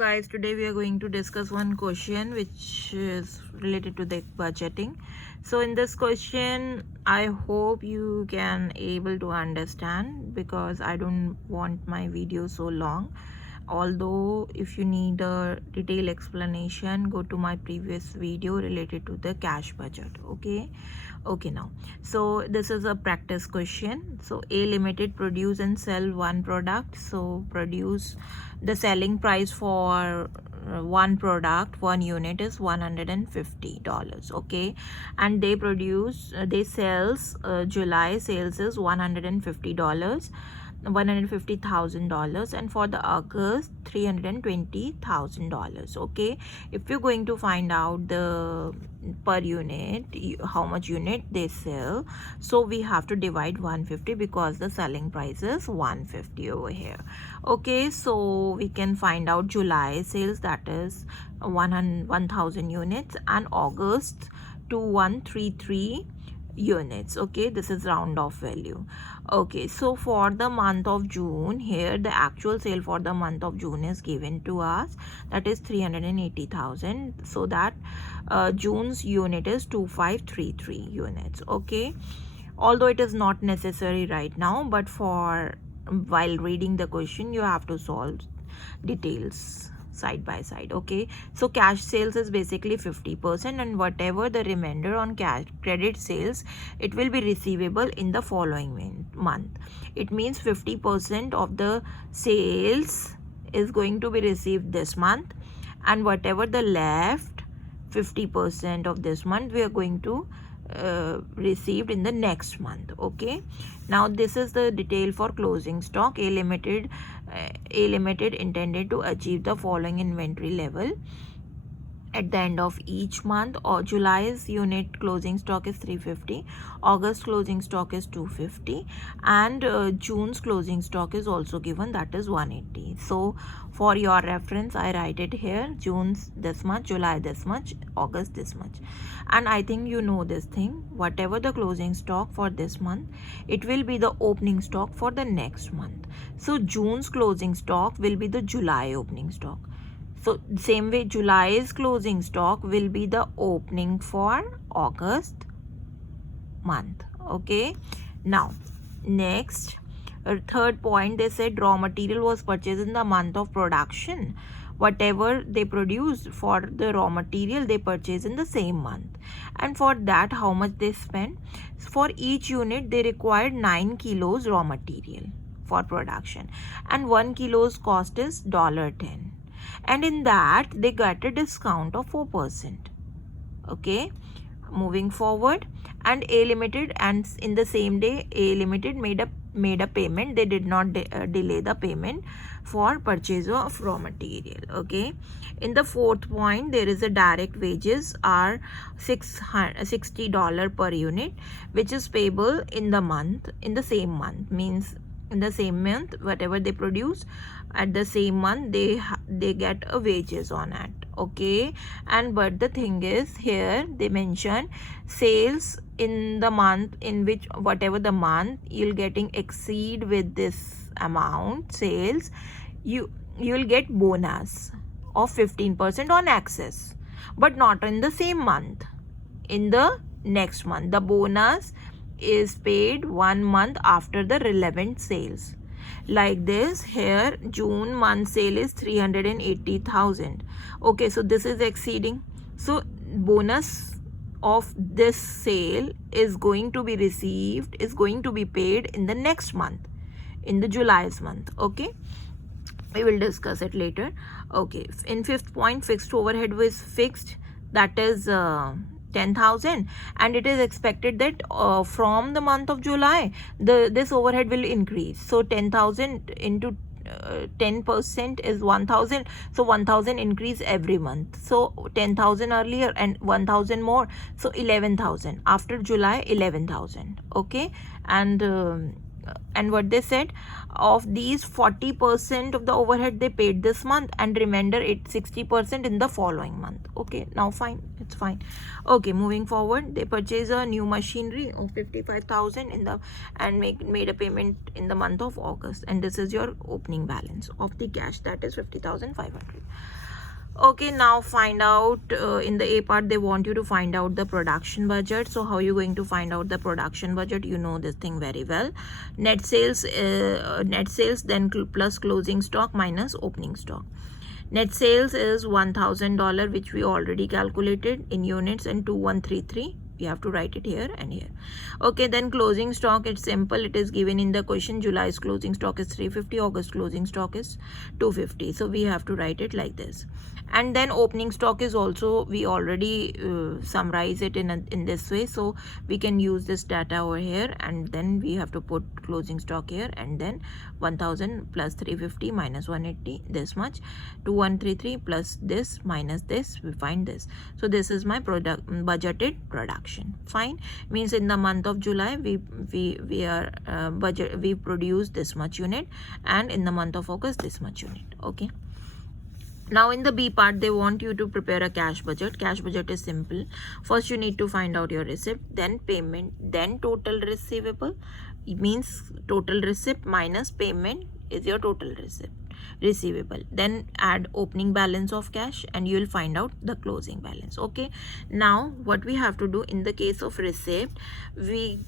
Guys, today we are going to discuss one question which is related to the budgeting. So in this question, I hope you can able to understand, because I don't want my video so long. Although if you need a detailed explanation, go to my previous video related to the cash budget. Okay, now, so this is a practice question. So A Limited produce and sell one product. So produce, the selling price for one product, one unit is $150. Okay, and they produce, they sells, July sales is $150, $150,000, and for the August $320,000. Okay, if you're going to find out the per unit how much unit they sell, so we have to divide 150 because the selling price is 150 over here. Okay, so we can find out July sales, that is 1,000 units, and August 2133 units. Okay, this is round off value. Okay, so for the month of June, here the actual sale for the month of June is given to us, that is 380,000. So that June's unit is 2533 units. Okay, although it is not necessary right now, but for while reading the question you have to solve details side by side. Okay, so cash sales is basically 50%, and whatever the remainder on cash credit sales, it will be receivable in the following month. It means 50% of the sales is going to be received this month, and whatever the left 50% of this month we are going to received in the next month. Okay, now this is the detail for closing stock. A Limited intended to achieve the following inventory level at the end of each month. Or July's unit closing stock is 350, August closing stock is 250, and June's closing stock is also given, that is 180. So for your reference I write it here: June's this much, July this much, August this much. And I think you know this thing, whatever the closing stock for this month, it will be the opening stock for the next month. So June's closing stock will be the July opening stock. So same way, July's closing stock will be the opening for August month. Okay, now next, third point, they said raw material was purchased in the month of production. Whatever they produce for the raw material, they purchase in the same month. And for that, how much they spend? For each unit they required 9 kilos raw material for production, and 1 kilo's cost is $10, and in that they got a discount of 4%. Okay, moving forward, and A Limited, and in the same day A Limited made a payment. They did not delay the payment for purchase of raw material. Okay, in the fourth point, there is a direct wages are $60 per unit, which is payable in the month, in the same month, means in the same month whatever they produce at the same month, they get a wages on it. Okay, and but the thing is, here they mention sales in the month in which whatever the month you'll getting exceed with this amount sales, you'll get bonus of 15% on access, but not in the same month. In the next month, the bonus is paid 1 month after the relevant sales. Like this, here June month sale is 380,000. Okay, so this is exceeding, so bonus of this sale is going to be received, is going to be paid in the next month, in the July's month. Okay, we will discuss it later. Okay, in fifth point, fixed overhead was fixed, that is 10,000, and it is expected that from the month of July this overhead will increase. So 10,000 into 10% is 1,000, so 1,000 increase every month. So 10,000 earlier and 1,000 more, so 11,000 after July, 11,000. Okay, and what they said, of these 40% of the overhead they paid this month, and remainder 60% in the following month. Okay, now fine, that's fine. Okay, moving forward, they purchase a new machinery of 55,000 in the and made a payment in the month of August, and this is your opening balance of the cash, that is 50,500. Okay, now find out in the A part they want you to find out the production budget. So how are you going to find out the production budget? You know this thing very well. Net sales then plus closing stock minus opening stock. Net sales is $1,000, which we already calculated in units, and 2133. We have to write it here and here. Okay, then closing stock, it's simple. It is given in the question. July's closing stock is 350. August closing stock is 250. So we have to write it like this. And then opening stock is also, we already summarize it in this way, so we can use this data over here, and then we have to put closing stock here, and then 1000 plus 350 minus 180, this much, 2133 plus this minus this, we find this. So this is my budgeted production. Fine, means in the month of July we produce this much unit, and in the month of August this much unit. Okay, now in the B part they want you to prepare a cash budget. Cash budget is simple. First you need to find out your receipt, then payment, then total receivable. It means total receipt minus payment is your total receivable. Then add opening balance of cash and you will find out the closing balance. Okay, now what we have to do in the case of receipt, we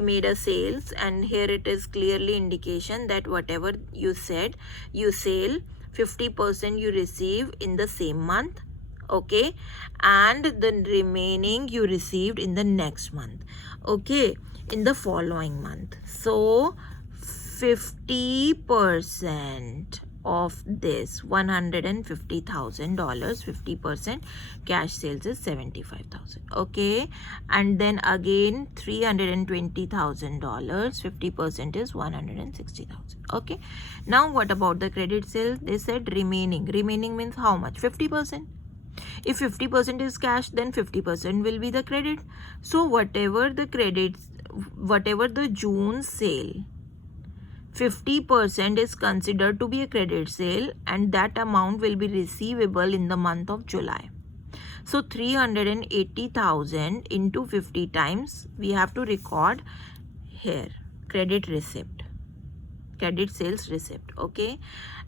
made a sales, and here it is clearly indication that whatever you said you sell, 50% you receive in the same month, okay, and the remaining you received in the next month, okay, in the following month. So 50% of this $150,000, 50% cash sales is 75,000. Okay, and then again $320,000, 50% is 160,000. Okay, now what about the credit sales? They said remaining means how much? 50%. If 50% is cash, then 50% will be the credit. So whatever the credits, whatever the June sale, 50% is considered to be a credit sale, and that amount will be receivable in the month of July. So 380,000 into 50 times we have to record here, credit receipt, credit sales receipt. Okay,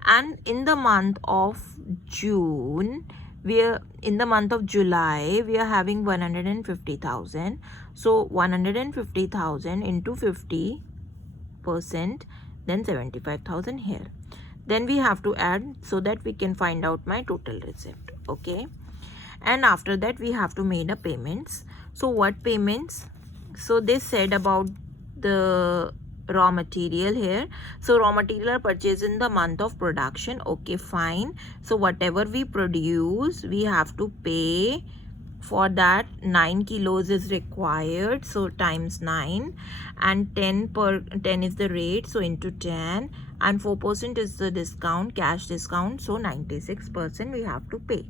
and in the month of June, in the month of July we are having 150,000. So 150,000 into 50%, then 75,000 here. Then we have to add so that we can find out my total receipt. Okay, and after that we have to make the payments. So what payments? So they said about the raw material here. So raw material are purchased in the month of production. Okay, fine. So whatever we produce, we have to pay. For that 9 kilos is required, so times 9, and 10 is the rate, so into 10, and 4% is the discount, cash discount, so 96% we have to pay.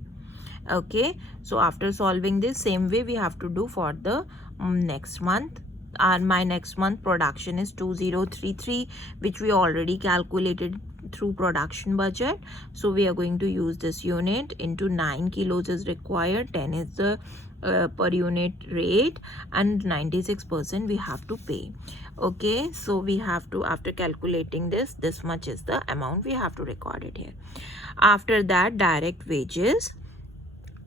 Okay, so after solving this, same way we have to do for the next month. My next month production is 2033, which we already calculated through production budget. So we are going to use this unit. Into 9 kilos is required, 10 is the per unit rate, and 96% we have to pay. Okay, so we have to, after calculating this much is the amount we have to record it here. After that, direct wages.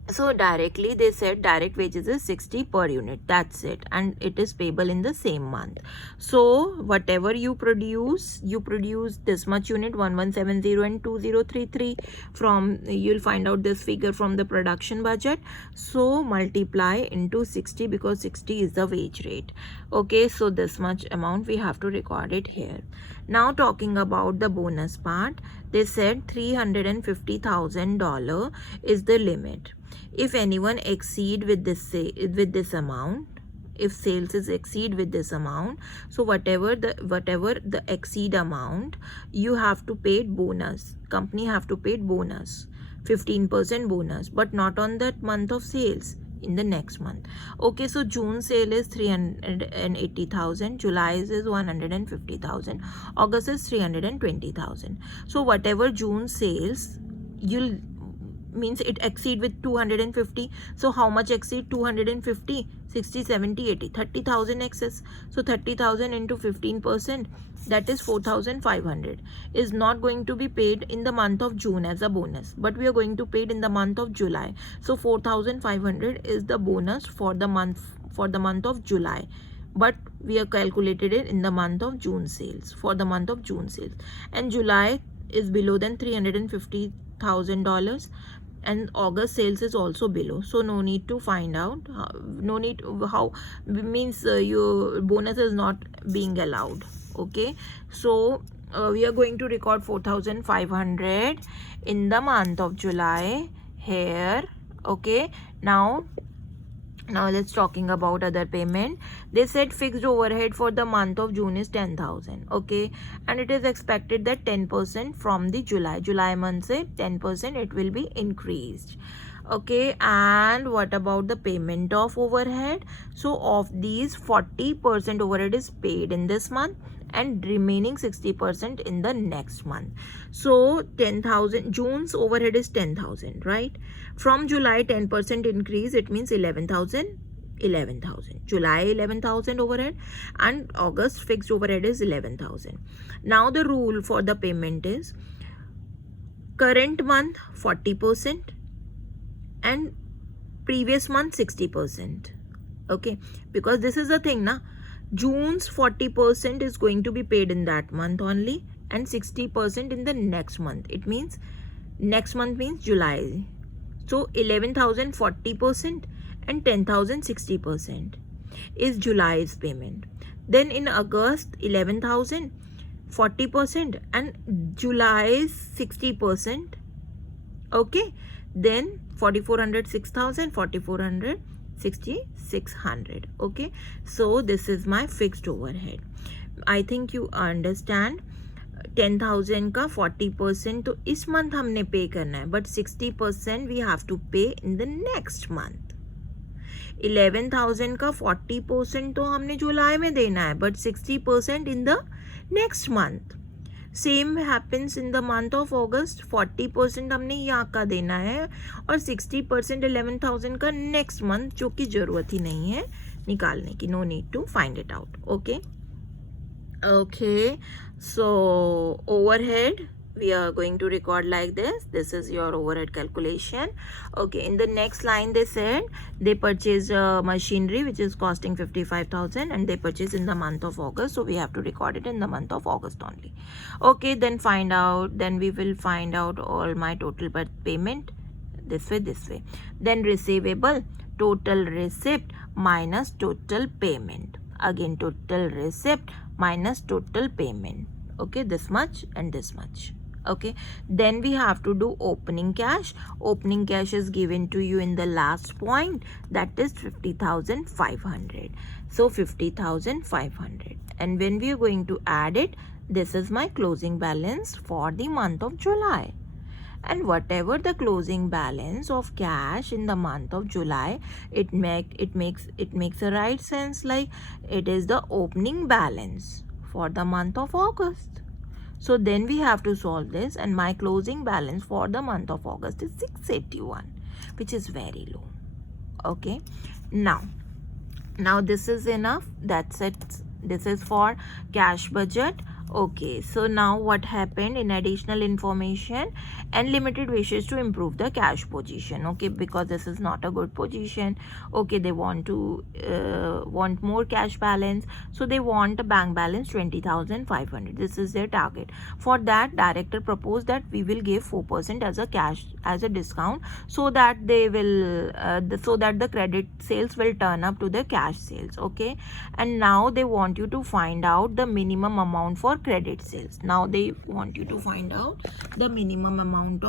So directly they said direct wages is 60 per unit, that's it, and it is payable in the same month. So whatever you produce this much unit, 1170 and 2033, from you'll find out this figure from the production budget. So multiply into 60, because 60 is the wage rate. Okay, so this much amount we have to record it here. Now talking about the bonus part, they said $350,000 is the limit. If anyone exceed with this amount, if sales is exceed with this amount, so whatever the exceed amount, you have to pay bonus. Company have to pay bonus, 15% bonus, but not on that month of sales, in the next month. Okay, so June sale is 380,000, July is 150,000, August is 320,000. So whatever June sales, you'll means it exceed with 250. So how much exceed 250? 60, 70, 80, 30,000 excess. So 30,000 into 15%, that is 4,500, is not going to be paid in the month of June as a bonus, but we are going to pay it in the month of July. So 4,500 is the bonus for the month of July, but we are calculated it in the month of June sales, for the month of June sales, and July is below than $350,000, and August sales is also below, so no need to find out, no need how means your bonus is not being allowed. Okay, so we are going to record 4,500 in the month of July here. Okay, now let's talking about other payment. They said fixed overhead for the month of June is 10,000. Okay, and it is expected that 10% from the July month se 10% it will be increased. Okay, and what about the payment of overhead? So of these, 40% overhead is paid in this month and remaining 60% in the next month. So 10,000, June's overhead is 10,000, right? From July, 10% increase, it means 11,000. July 11,000 overhead, and August fixed overhead is 11,000. Now the rule for the payment is current month 40% and previous month 60%. Okay, because this is the thing na, June's 40% is going to be paid in that month only, and 60% in the next month. It means next month means July. So 11,000 40% and 10,000 60% is July's payment. Then in August 11,000 40% and July's 60%. Okay, then 4,400 6,000, 4,400 6,600. Okay, so this is my fixed overhead. I think you understand. 10,000 का 40% तो इस month हमने पे करना है, but 60% we have to पे in the next month. 11,000 का 40% तो हमने जुलाई में देना है, but 60% in the next month. Same happens in the month of अगस्त. 40% हमने यहाँ का देना है और 60% 11,000 का नेक्स्ट मंथ, जो कि ज़रूरत ही नहीं है निकालने की. No need to find it out. Okay, okay, so overhead we are going to record like this. This is your overhead calculation. Okay, in the next line they said they purchased machinery which is costing 55,000 and they purchased in the month of August, so we have to record it in the month of August only. Okay, then we will find out all my total payment this way. Then receivable, total receipt minus total payment. Again, total receipt minus total payment. Okay, this much and this much. Okay, then we have to do opening cash. Opening cash is given to you in the last point, that is 50,500. So 50,500, and when we are going to add it, this is my closing balance for the month of July. And whatever the closing balance of cash in the month of July, it makes a right sense, like it is the opening balance for the month of August. So then we have to solve this, and my closing balance for the month of August is 681, which is very low. Okay, now this is enough. That's it. This is for cash budget. Okay, so now what happened in additional information, Unlimited wishes to improve the cash position. Okay, because this is not a good position. Okay, they want to want more cash balance, so they want a bank balance 20,500. This is their target. For that, director proposed that we will give 4% as a discount, so that they will so that the credit sales will turn up to the cash sales. Okay, and now they want you to find out the minimum amount for credit sales. Now they want you to find out the minimum amount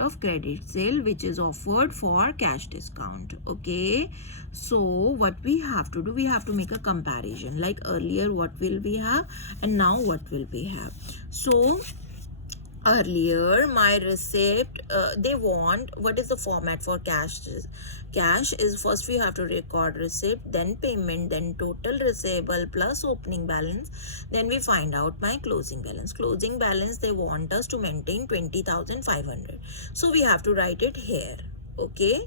of credit sale which is offered for cash discount. Okay, so what we have to do, we have to make a comparison, like earlier what will we have and now what will we have. So earlier my receipt, they want what is the format for cash. Cash is first we have to record receipt, then payment, then total receivable plus opening balance, then we find out my closing balance. Closing balance they want us to maintain 20,500, so we have to write it here. Okay,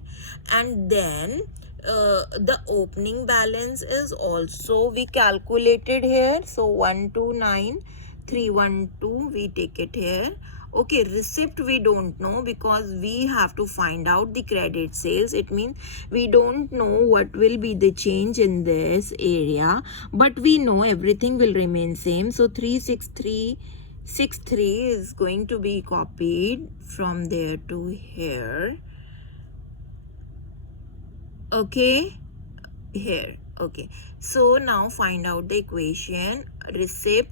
and then the opening balance is also we calculated here, so 129,312 we take it here. Okay, receipt we don't know because we have to find out the credit sales. It means we don't know what will be the change in this area, but we know everything will remain same. So 36363 is going to be copied from there to here. Okay, here. Okay, so now find out the equation. Receipt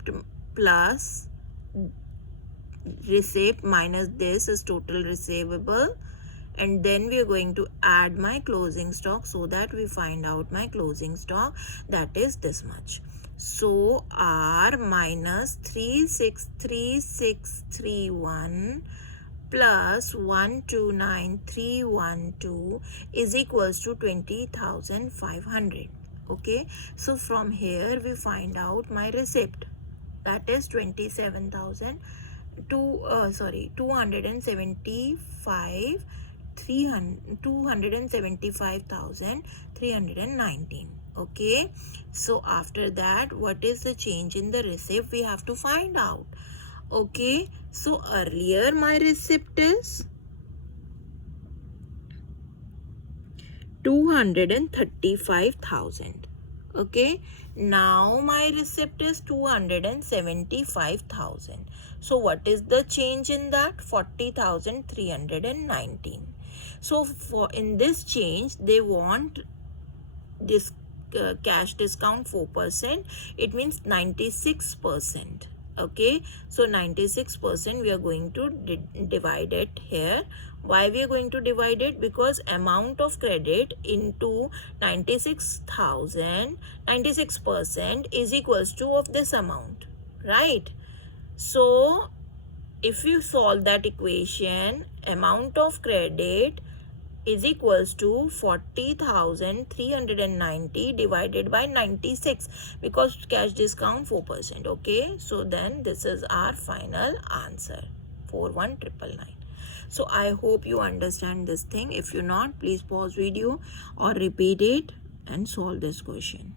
plus receipt minus this is total receivable, and then we are going to add my closing stock so that we find out my closing stock, that is this much. So R minus 363,631 plus 129,312 is equals to 20,500. Okay, so from here we find out my receipt, that is 275,319. Okay, so after that what is the change in the receipt we have to find out. Okay, so earlier my receipt is 235,000. Okay, now my receipt is 275,000. So what is the change in that? 40,319. So for in this change they want this cash discount 4%. It means 96%. Okay, so 96% we are going to divide it here. Why we are going to divide it? Because amount of credit into 96,000, 96% is equals to of this amount, right? So if you solve that equation, amount of credit is equals to 40,390 divided by 96, because cash discount 4%. Okay, so then this is our final answer, 41999. So I hope you understand this thing. If you not, please pause video or repeat it and solve this question.